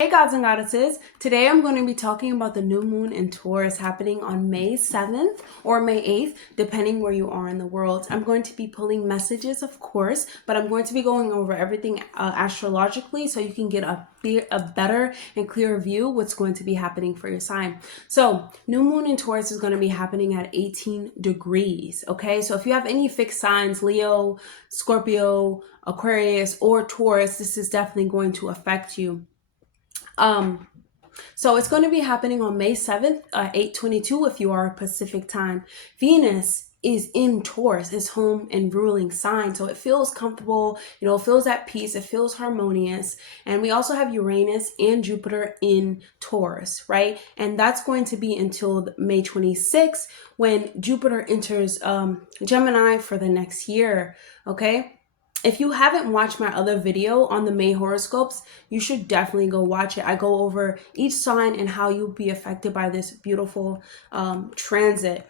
Hey gods and goddesses, today I'm going to be talking about the new moon in Taurus happening on May 7th or May 8th, depending where you are in the world. I'm going to be pulling messages, of course, but I'm going to be going over everything astrologically so you can get a better and clearer view what's going to be happening for your sign. So new moon in Taurus is going to be happening at 18 degrees, okay? So if you have any fixed signs, Leo, Scorpio, Aquarius, or Taurus, this is definitely going to affect you. So it's going to be happening on May 7th, 8:22 if you are Pacific time. Venus is in Taurus, is home and ruling sign. So it feels comfortable, it feels at peace, it feels harmonious. And we also have Uranus and Jupiter in Taurus, right? And that's going to be until May 26th when Jupiter enters Gemini for the next year, okay? If you haven't watched my other video on the May horoscopes, you should definitely go watch it. I go over each sign and how you'll be affected by this beautiful transit,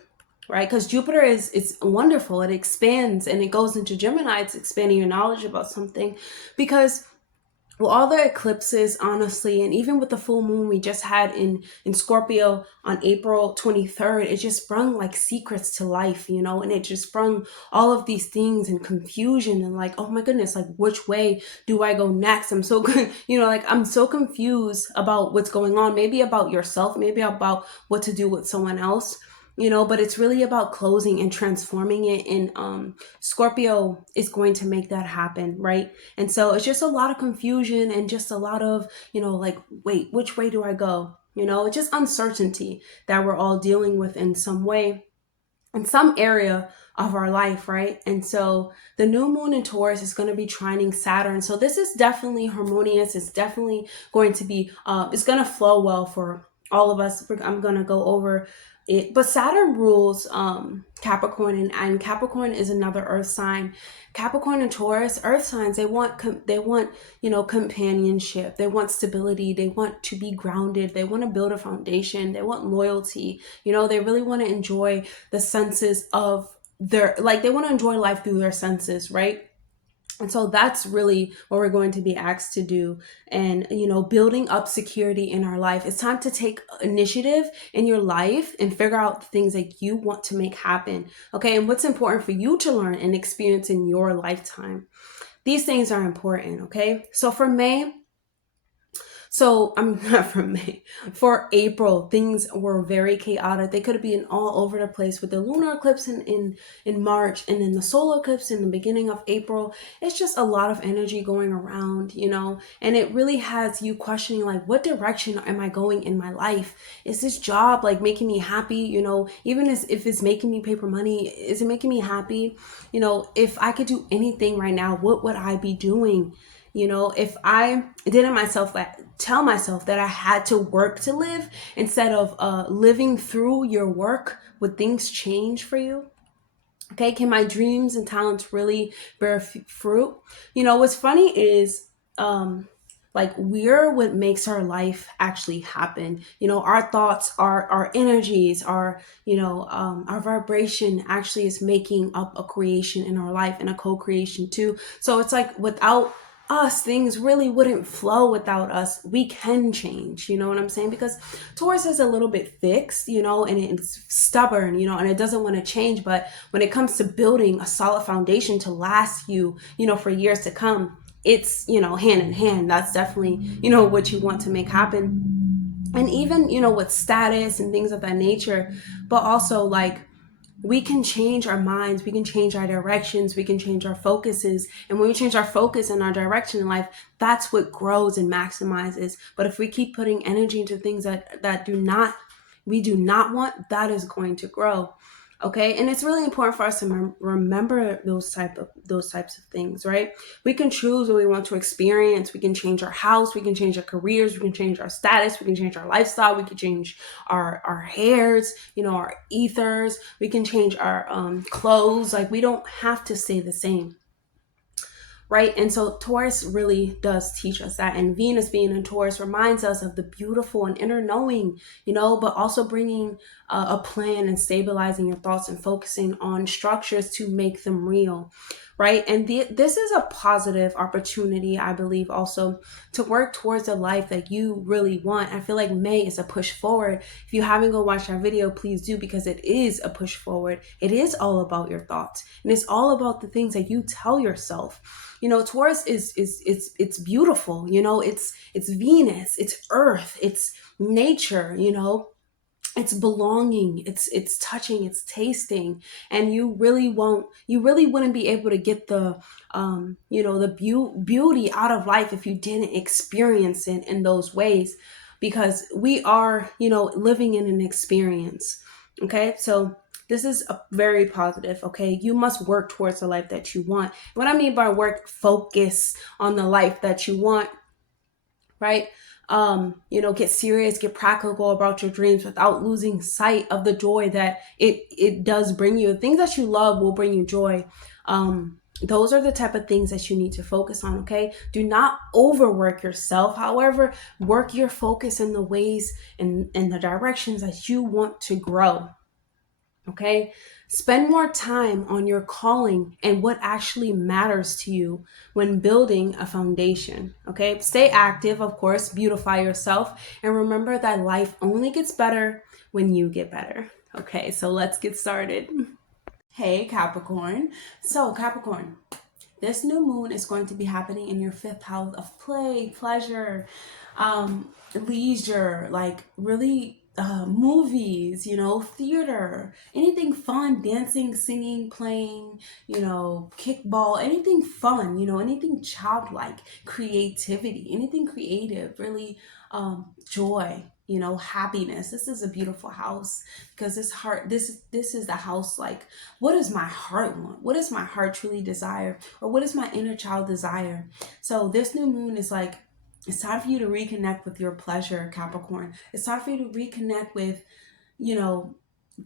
right? Because Jupiter it's wonderful. It expands and it goes into Gemini. It's expanding your knowledge about something because all the eclipses, honestly, and even with the full moon we just had in Scorpio on April 23rd, it just brung like secrets to life, and it just brung all of these things and confusion and like, oh my goodness, like which way do I go next? I'm so good, I'm so confused about what's going on, maybe about yourself, maybe about what to do with someone else. But it's really about closing and transforming it. And Scorpio is going to make that happen, right? And so it's just a lot of confusion and just a lot of, like, wait, which way do I go? It's just uncertainty that we're all dealing with in some way, in some area of our life, right? And so the new moon in Taurus is going to be trining Saturn. So this is definitely harmonious. It's definitely going to be, it's going to flow well for all of us. I'm going to go over it, but Saturn rules Capricorn, and Capricorn is another earth sign. Capricorn and Taurus, earth signs, they want companionship, they want stability, they want to be grounded, they want to build a foundation, they want loyalty, they really want to enjoy the senses of they want to enjoy life through their senses, right? And so that's really what we're going to be asked to do. And, building up security in our life. It's time to take initiative in your life and figure out the things that you want to make happen. Okay. And what's important for you to learn and experience in your lifetime. These things are important. Okay. So for May, I'm not from May. For April, things were very chaotic. They could have been all over the place with the lunar eclipse in March and then the solar eclipse in the beginning of April. It's just a lot of energy going around, and it really has you questioning, like, what direction am I going in my life? Is this job like making me happy? Even if it's making me paper money, is it making me happy? If I could do anything right now, what would I be doing? If I didn't tell myself that I had to work to live instead of living through your work, would things change for you? Okay, can my dreams and talents really bear fruit? What's funny is we're what makes our life actually happen. Our thoughts, our energies, our vibration actually is making up a creation in our life, and a co-creation too. So it's like without us, things really wouldn't flow. Without us, we can change, you know what I'm saying? Because Taurus is a little bit fixed, and it's stubborn, and it doesn't want to change. But when it comes to building a solid foundation to last you, for years to come, it's, hand in hand. That's definitely, what you want to make happen. And even, with status and things of that nature, but also like, we can change our minds, we can change our directions, we can change our focuses. And when we change our focus and our direction in life, that's what grows and maximizes. But if we keep putting energy into things that we do not want, that is going to grow. Okay. And it's really important for us to remember those types of things, right? We can choose what we want to experience. We can change our house. We can change our careers. We can change our status. We can change our lifestyle. We can change our hairs, our ethers. We can change our clothes. Like, we don't have to stay the same. Right? And so Taurus really does teach us that. And Venus being in Taurus reminds us of the beautiful and inner knowing, but also bringing a plan and stabilizing your thoughts and focusing on structures to make them real. right? And this is a positive opportunity, I believe, also to work towards a life that you really want. I feel like May is a push forward. If you haven't go watch our video, please do, because it is a push forward. It is all about your thoughts, and it's all about the things that you tell yourself. Taurus is it's beautiful. It's Venus, it's Earth, it's nature. It's belonging, it's touching, it's tasting. And you really wouldn't be able to get the beauty out of life if you didn't experience it in those ways, because we are living in an experience. Okay, so this is a very positive. Okay, you must work towards the life that you want. What I mean by work, focus on the life that you want, right? Get serious, get practical about your dreams without losing sight of the joy that it does bring you. Things that you love will bring you joy. Those are the type of things that you need to focus on. Okay, do not overwork yourself. However, work your focus in the ways and in the directions that you want to grow. Okay, spend more time on your calling and what actually matters to you when building a foundation. Okay, stay active, of course, beautify yourself, and remember that life only gets better when you get better. Okay, so let's get started. Hey, Capricorn. So, Capricorn, this new moon is going to be happening in your fifth house of play, pleasure, leisure, like really movies, theater, anything fun, dancing, singing, playing, kickball, anything fun, anything childlike, creativity, anything creative, really joy, happiness. This is a beautiful house, because this is the house, like, what does my heart want? What does my heart truly desire? Or what does my inner child desire? So this new moon is like, it's time for you to reconnect with your pleasure, Capricorn. It's time for you to reconnect with,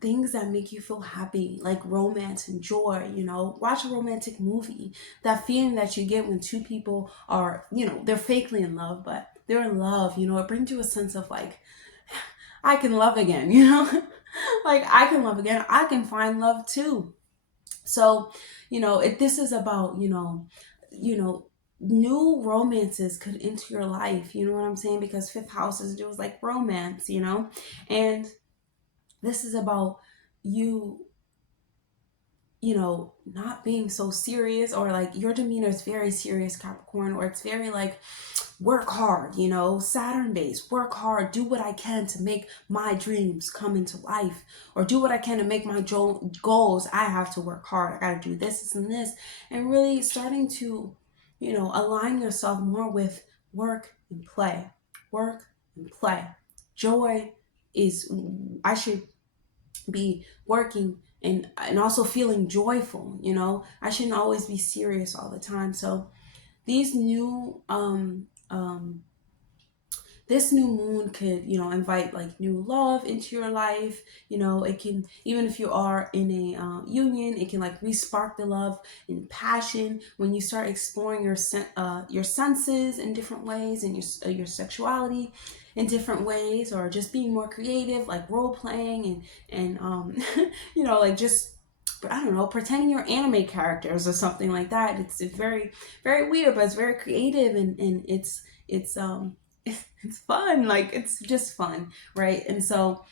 things that make you feel happy, like romance and joy. Watch a romantic movie. That feeling that you get when two people are, they're fakely in love, but they're in love. It brings you a sense of like, I can love again, like I can love again. I can find love too. So, this is about, new romances could enter your life. You know what I'm saying? Because fifth house is just like romance, and this is about you, not being so serious, or like your demeanor is very serious, Capricorn, or it's very like, work hard, Saturn based, work hard, do what I can to make my dreams come into life, or do what I can to make my goals. I have to work hard. I got to do this and this, and really starting to, align yourself more with work and play, work and play. Joy is, I should be working and also feeling joyful. I shouldn't always be serious all the time. So these new this new moon could, invite like new love into your life. It can, even if you are in a union, it can like re-spark the love and passion when you start exploring your senses in different ways, and your sexuality in different ways, or just being more creative, like role playing and like just, I don't know, pretending you're anime characters or something like that. It's very, very weird, but it's very creative, and it's it's fun. Like, it's just fun, right? And so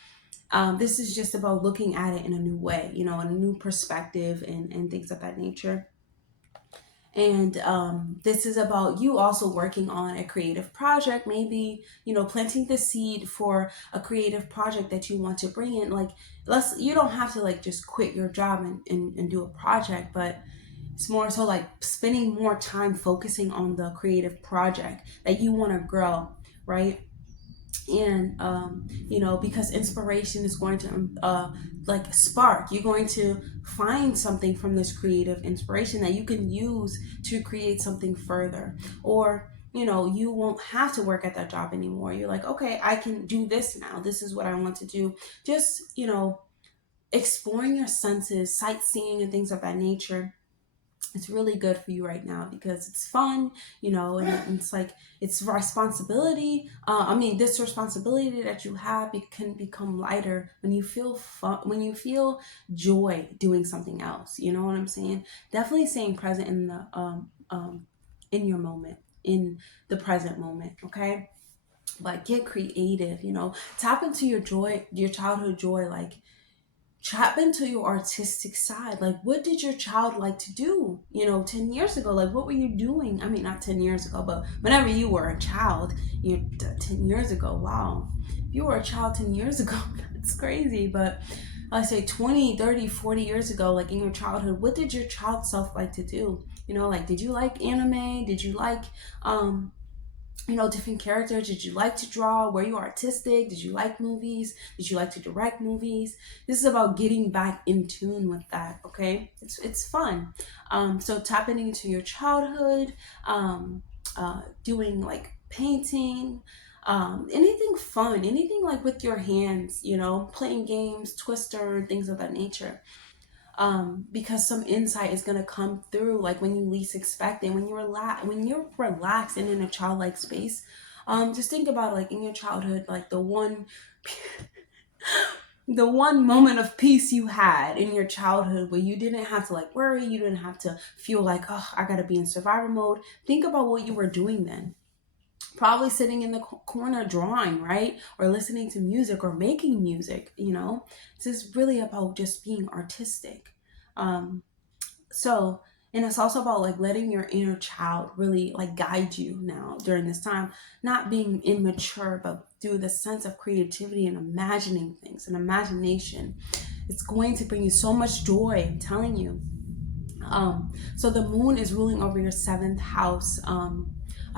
this is just about looking at it in a new way, in a new perspective, and things of that nature. And this is about you also working on a creative project, maybe, planting the seed for a creative project that you want to bring in. Like, you don't have to like just quit your job and do a project, but it's more so like spending more time focusing on the creative project that you want to grow, right? And because inspiration is going to like spark, you're going to find something from this creative inspiration that you can use to create something further. Or you won't have to work at that job anymore. You're like, okay, I can do this now. This is what I want to do. Just exploring your senses, sightseeing, and things of that nature. it's really good for you right now because it's fun, and it's like it's responsibility. I mean, this responsibility that you have can become lighter when you feel fun, when you feel joy doing something else. You know what I'm saying? Definitely staying present in your moment, in the present moment. Okay, like get creative. Tap into your joy, your childhood joy. Like tap into your artistic side. Like, what did your child like to do 10 years ago? Like, what were you doing? I mean, not 10 years ago, but whenever you were a child, 10 years ago. Wow, if you were a child 10 years ago, that's crazy. But I say 20, 30, 40 years ago, like in your childhood, what did your child self like to do? Like, did you like anime? Did you like um different characters? Did you like to draw? Were you artistic? Did you like movies? Did you like to direct movies? This is about getting back in tune with that. Okay, it's fun. So tapping into your childhood, doing like painting, anything fun, anything like with your hands. Playing games, Twister, things of that nature. Because some insight is gonna come through like when you least expect it. When you're relaxed and in a childlike space, just think about like in your childhood, like the one moment of peace you had in your childhood where you didn't have to like worry, you didn't have to feel like, oh, I gotta be in survival mode. Think about what you were doing then. Probably sitting in the corner drawing, right? Or listening to music or making music. This is really about just being artistic. Um, so, and it's also about like letting your inner child really like guide you now during this time, not being immature, but through the sense of creativity and imagining things and imagination. It's going to bring you so much joy, I'm telling you. So the moon is ruling over your seventh house.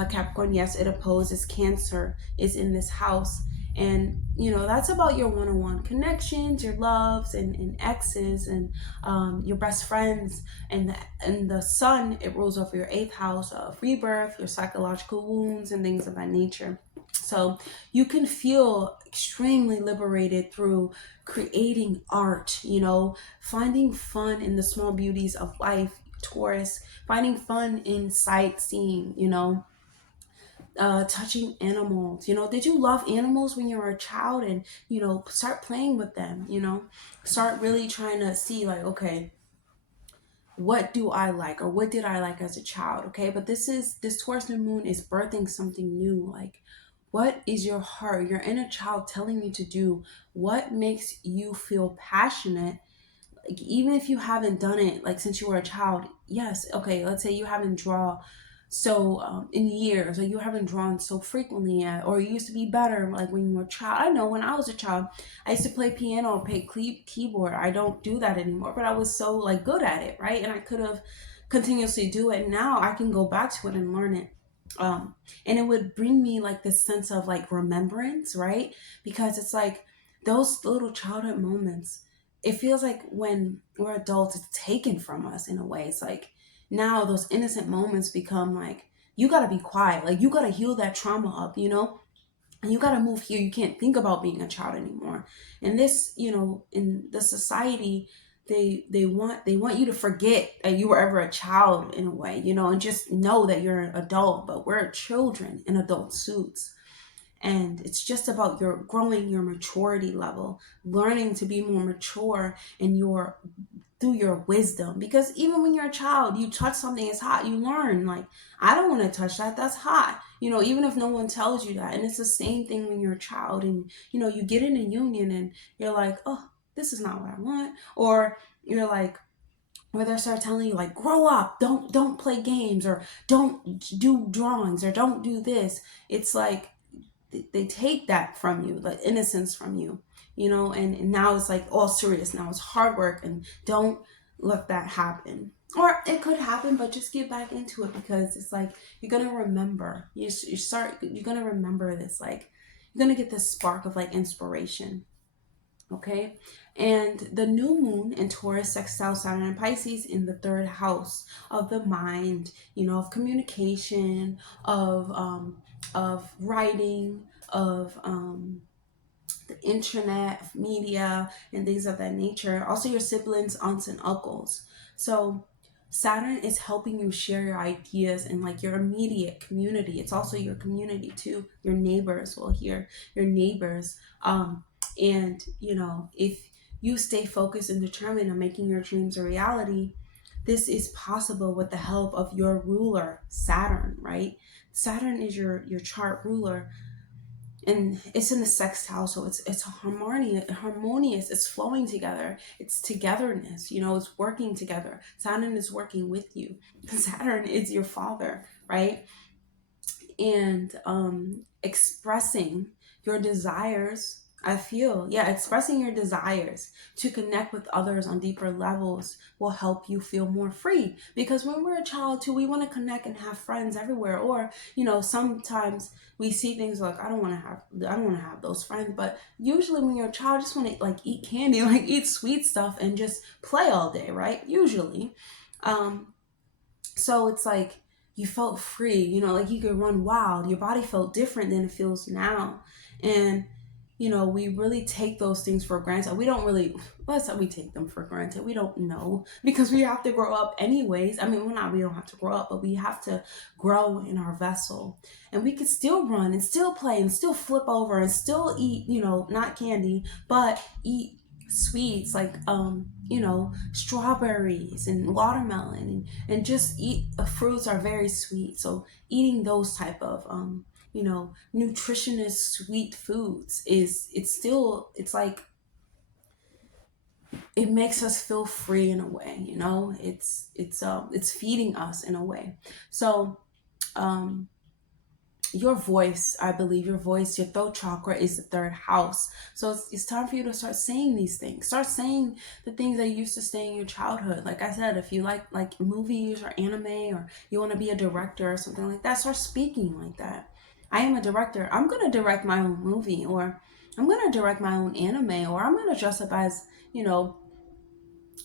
Capricorn, yes, it opposes Cancer, is in this house. And that's about your one-on-one connections, your loves and exes, and your best friends. And the sun, it rules over your eighth house of rebirth, your psychological wounds, and things of that nature. So you can feel extremely liberated through creating art, finding fun in the small beauties of life, Taurus, finding fun in sightseeing, touching animals. Did you love animals when you were a child? And, start playing with them, start really trying to see like, okay, what do I like, or what did I like as a child? Okay, but this Taurus new moon is birthing something new. Like, what is your heart, your inner child telling you to do? What makes you feel passionate? Like, even if you haven't done it like since you were a child, yes, okay, let's say you haven't drawn so in years, or you haven't drawn so frequently yet, or you used to be better like when you were a child. I know when I was a child, I used to play piano, play keyboard. I don't do that anymore, but I was so like good at it, right? And I could have continuously do it. Now I can go back to it and learn it. And it would bring me like this sense of like remembrance, right? Because it's like those little childhood moments, it feels like when we're adults, it's taken from us in a way. It's like now those innocent moments become like, you got to be quiet. Like, you got to heal that trauma up, and you got to move here. You can't think about being a child anymore. And this, in the society, they want you to forget that you were ever a child in a way, and just know that you're an adult. But we're children in adult suits. And it's just about your growing your maturity level, learning to be more mature in your through your wisdom. Because even when you're a child, you touch something, it's hot, you learn like, I don't want to touch that, that's hot, even if no one tells you that. And it's the same thing when you're a child, and you get in a union and you're like, oh, this is not what I want. Or you're like, where they start telling you like, grow up, don't play games, or don't do drawings, or don't do this. It's like they take that from you, the innocence from you, and now it's like all serious. Now it's hard work, and don't let that happen. Or it could happen, but just get back into it, because it's like you're gonna remember. You're gonna remember this. Like, you're gonna get this spark of like inspiration. Okay. And the new moon in Taurus sextile Saturn and Pisces in the third house of the mind, of communication, of writing, of the internet, of media, and things of that nature. Also, your siblings, aunts, and uncles. So Saturn is helping you share your ideas in like your immediate community. It's also your community too. Your neighbors will hear, your neighbors. And you know, if you stay focused and determined on making your dreams a reality, this is possible with the help of your ruler, Saturn, right? Saturn is your chart ruler, and it's in the sextile, so it's harmonious, it's flowing together, it's togetherness, you know, it's working together. Saturn is working with you. Saturn is your father, right? And expressing your desires, I feel, yeah, expressing your desires to connect with others on deeper levels will help you feel more free. Because when we're a child too, we want to connect and have friends everywhere. Or, you know, sometimes we see things like, I don't want to have those friends. But usually when you're a child, you just want to like eat candy, like eat sweet stuff and just play all day, right? Usually. So it's like you felt free, you know, like you could run wild. Your body felt different than it feels now. And, you know, we really take those things for granted. We don't really, let's say we take them for granted. We don't know because we have to grow up anyways. I mean, we don't have to grow up, but we have to grow in our vessel. And we could still run and still play and still flip over and still eat, you know, not candy, but eat sweets like you know, strawberries and watermelon, and just eat fruits are very sweet, so eating those type of you know, nutritionist sweet foods is, it's like it makes us feel free in a way, you know. It's feeding us in a way. So um your voice, I believe your voice, your throat chakra is the third house. So it's time for you to start saying these things. Start saying the things that you used to say in your childhood. Like I said, if you like movies or anime, or you want to be a director or something like that, start speaking like that. I am a director. I'm going to direct my own movie, or I'm going to direct my own anime, or I'm going to dress up as, you know,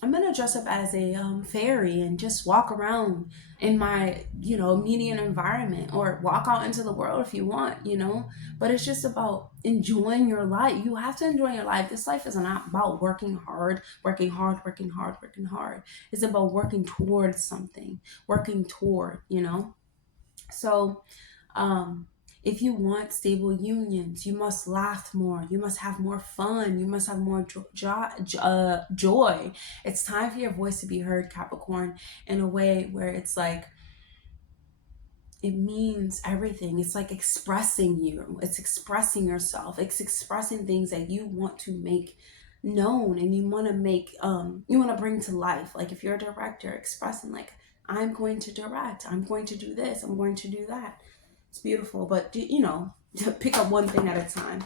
I'm gonna dress up as a fairy and just walk around in my, you know, immediate environment, or walk out into the world if you want, you know. But it's just about enjoying your life. You have to enjoy your life. This life is not about working hard, working hard, working hard, working hard. It's about working towards something, working toward, you know. So um, if you want stable unions, you must laugh more. You must have more fun. You must have more joy. It's time for your voice to be heard, Capricorn, in a way where it's like, it means everything. It's like expressing you. It's expressing yourself. It's expressing things that you want to make known and you want to make, you want to bring to life. Like if you're a director, expressing like, I'm going to direct. I'm going to do this. I'm going to do that. It's beautiful, but you know, pick up one thing at a time.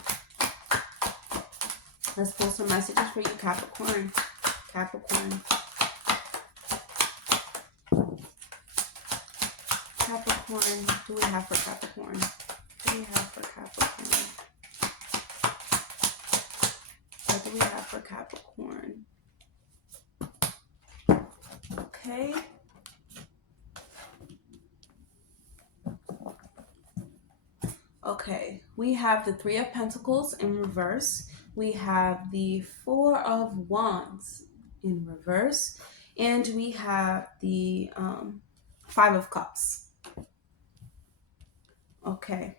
Let's pull some messages for you, Capricorn. Capricorn. Capricorn. What do we have for Capricorn? What do we have for Capricorn? What do we have for Capricorn? Okay. Okay, we have the Three of Pentacles in reverse. We have the Four of Wands in reverse. And we have the Five of Cups. Okay.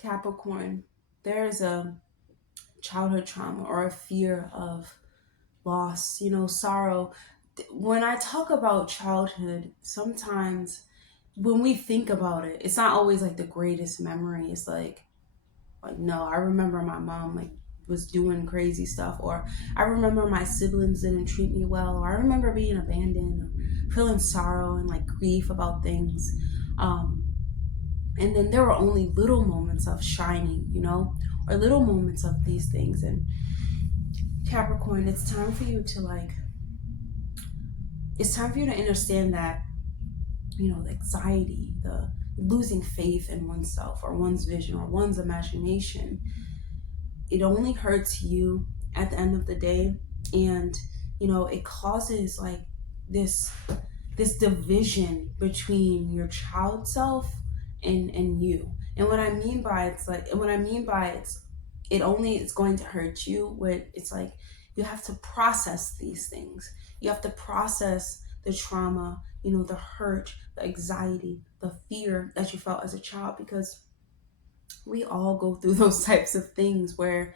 Capricorn, there's a childhood trauma or a fear of loss, you know, sorrow. When I talk about childhood, sometimes when we think about it, it's not always like the greatest memory. It's like no, I remember my mom like was doing crazy stuff, or I remember my siblings didn't treat me well, or I remember being abandoned, or feeling sorrow and like grief about things. And then there were only little moments of shining, you know, or little moments of these things. And Capricorn, it's time for you to it's time for you to understand that, you know, the anxiety, the losing faith in oneself or one's vision or one's imagination, it only hurts you at the end of the day. And, you know, it causes like this division between your child self and you. And what I mean by it only is going to hurt you when it's like you have to process these things. You have to process the trauma, the hurt, the anxiety, the fear that you felt as a child, because we all go through those types of things where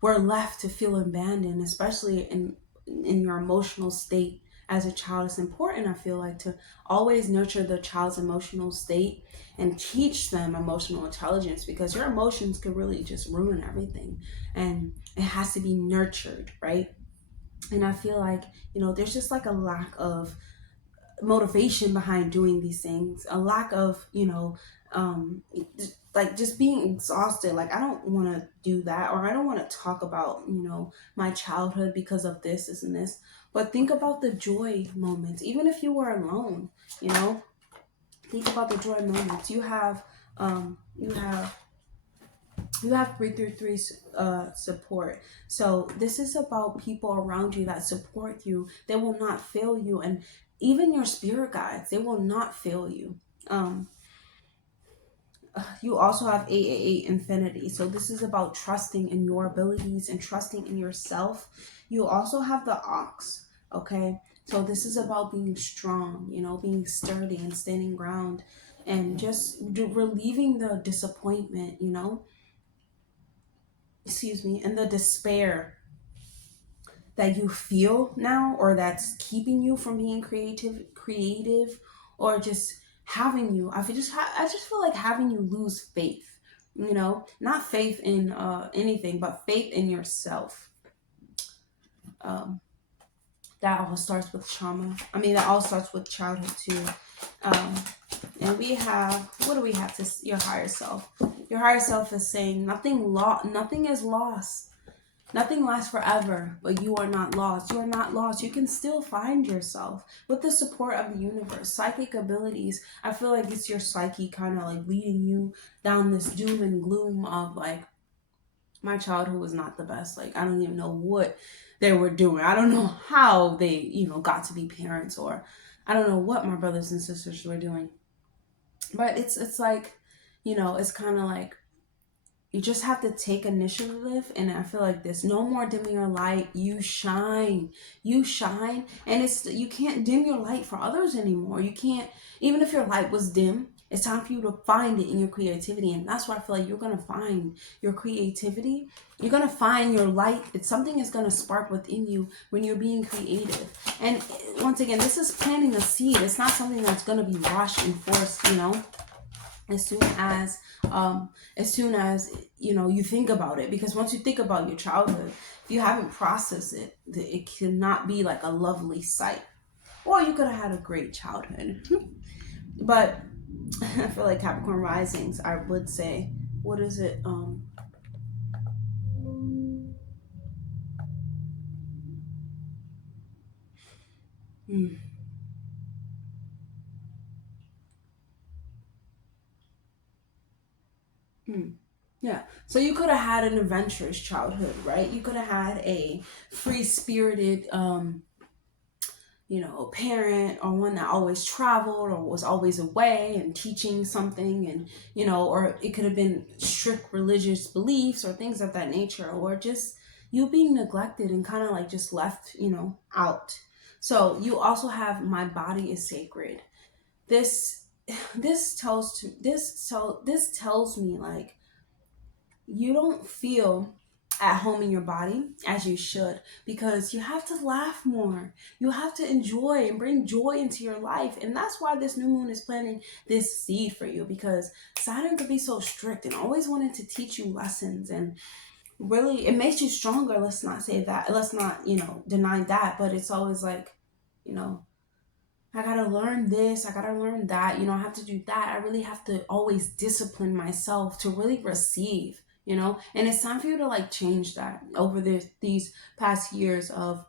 we're left to feel abandoned, especially in your emotional state as a child. It's important, I feel like, to always nurture the child's emotional state and teach them emotional intelligence, because your emotions could really just ruin everything, and it has to be nurtured, right? And I feel like, there's just like a lack of motivation behind doing these things, a lack of, like just being exhausted. Like, I don't want to do that, or I don't want to talk about, my childhood because of this and this. But think about the joy moments, even if you were alone, think about the joy moments. You have 333 support. So this is about people around you that support you. They will not fail you. And even your spirit guides, they will not fail you. Um, you also have 888 infinity. So this is about trusting in your abilities and trusting in yourself. You also have the ox. Okay. So this is about being strong, being sturdy and standing ground, and just relieving the disappointment, excuse me, and the despair that you feel now, or that's keeping you from being creative, or just having you. I just feel like having you lose faith. Not faith in anything, but faith in yourself. Um, that all starts with trauma. I mean, that all starts with childhood too. Um, and we have, what do we have to your higher self? Your higher self is saying nothing is lost. Nothing lasts forever, but you are not lost. You are not lost. You can still find yourself with the support of the universe. Psychic abilities, I feel like it's your psyche kind of like leading you down this doom and gloom of like, my childhood was not the best. Like, I don't even know what they were doing. I don't know how they, got to be parents, or I don't know what my brothers and sisters were doing. But it's like, it's kind of like, you just have to take initiative. And I feel like this: no more dimming your light. You shine. And you can't dim your light for others anymore. You can't, even if your light was dim, it's time for you to find it in your creativity. And that's why I feel like you're going to find your creativity. You're going to find your light. It's something that's going to spark within you when you're being creative. And once again, this is planting a seed. It's not something that's going to be rushed and forced, as soon as you think about it. Because once you think about your childhood, if you haven't processed it, it cannot be like a lovely sight. Or you could have had a great childhood. But I feel like Capricorn risings, I would say, what is it, hmm. Hmm. Yeah. So you could have had an adventurous childhood, right? You could have had a free spirited, parent, or one that always traveled or was always away and teaching something, and, or it could have been strict religious beliefs or things of that nature, or just you being neglected and kind of like just left, out. So you also have my body is sacred. This, this tells me like, you don't feel at home in your body as you should, because you have to laugh more. You have to enjoy and bring joy into your life. And that's why this new moon is planting this seed for you, because Saturn could be so strict and always wanted to teach you lessons, and really it makes you stronger. Let's not say that, let's not deny that, but it's always like, you know I gotta learn this, I gotta learn that, I have to do that. I really have to always discipline myself to really receive, and it's time for you to like change that over these past years of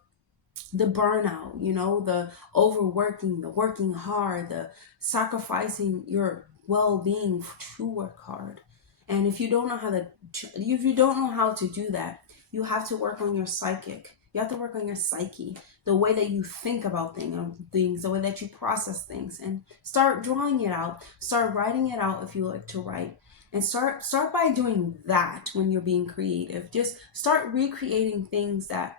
the burnout, the overworking, the working hard, the sacrificing your well-being to work hard. And if you don't know how to do that, you have to work on your psychic. You have to work on your psyche, the way that you think about things, the way that you process things, and start drawing it out. Start writing it out if you like to write, And start by doing that when you're being creative. Just start recreating things that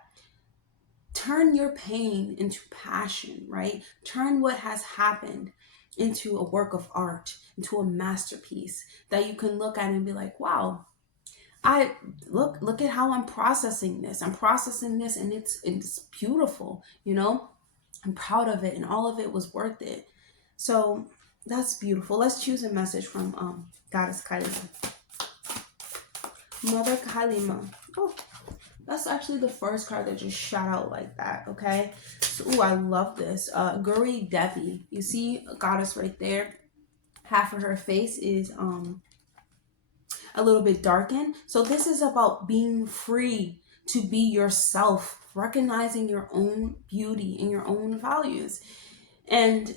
turn your pain into passion, right? Turn what has happened into a work of art, into a masterpiece that you can look at and be like, wow, I look at how I'm processing this. I'm processing this and it's beautiful, you know? I'm proud of it and all of it was worth it. So that's beautiful. Let's choose a message from Goddess Kylima. Mother Kylima. Oh, that's actually the first card that just shot out like that, okay? So, ooh, I love this. Guri Devi. You see a goddess right there. Half of her face is a little bit darkened. So this is about being free to be yourself, recognizing your own beauty and your own values. And,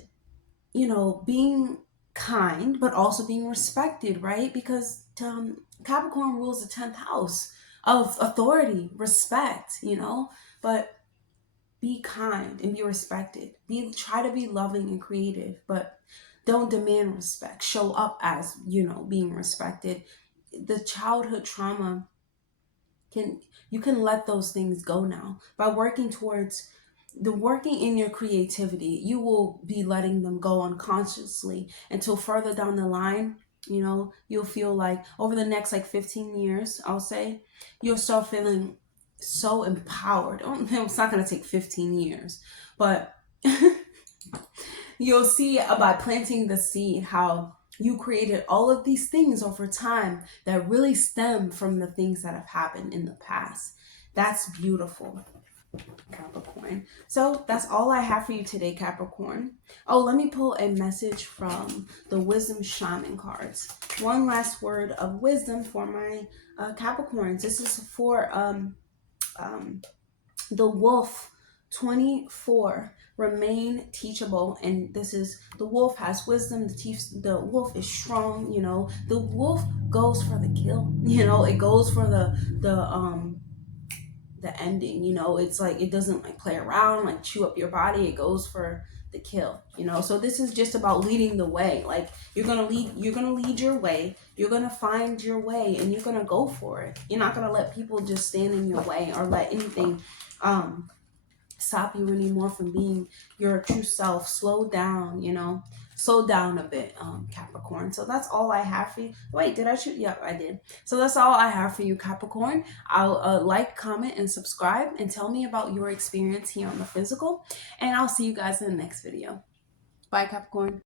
you know, being kind, but also being respected, right? Because Capricorn rules the 10th house of authority, respect, you know, but be kind and be respected. Try to be loving and creative, but don't demand respect. Show up as, you know, being respected. The childhood trauma you can let those things go now by working in your creativity. You will be letting them go unconsciously until further down the line, you know, you'll feel like over the next like 15 years, I'll say, you'll start feeling so empowered. It's not going to take 15 years, but you'll see by planting the seed how you created all of these things over time that really stem from the things that have happened in the past. That's beautiful, Capricorn. So that's all I have for you today, Capricorn. Oh, let me pull a message from the Wisdom Shaman cards. One last word of wisdom for my Capricorns. This is for the Wolf 24. Remain teachable. And this is, the wolf has wisdom, the wolf is strong, you know. The wolf goes for the kill, you know. It goes for the ending, you know. It's like it doesn't like play around, like chew up your body. It goes for the kill, you know. So this is just about leading the way. Like you're gonna lead your way. You're gonna find your way and you're gonna go for it. You're not gonna let people just stand in your way or let anything stop you anymore from being your true self. Slow down, you know. Slow down a bit, Capricorn. So that's all I have for you. Wait, did I shoot? Yep, I did. So that's all I have for you, Capricorn. I'll like, comment, and subscribe, and tell me about your experience here on the physical. And I'll see you guys in the next video. Bye, Capricorn.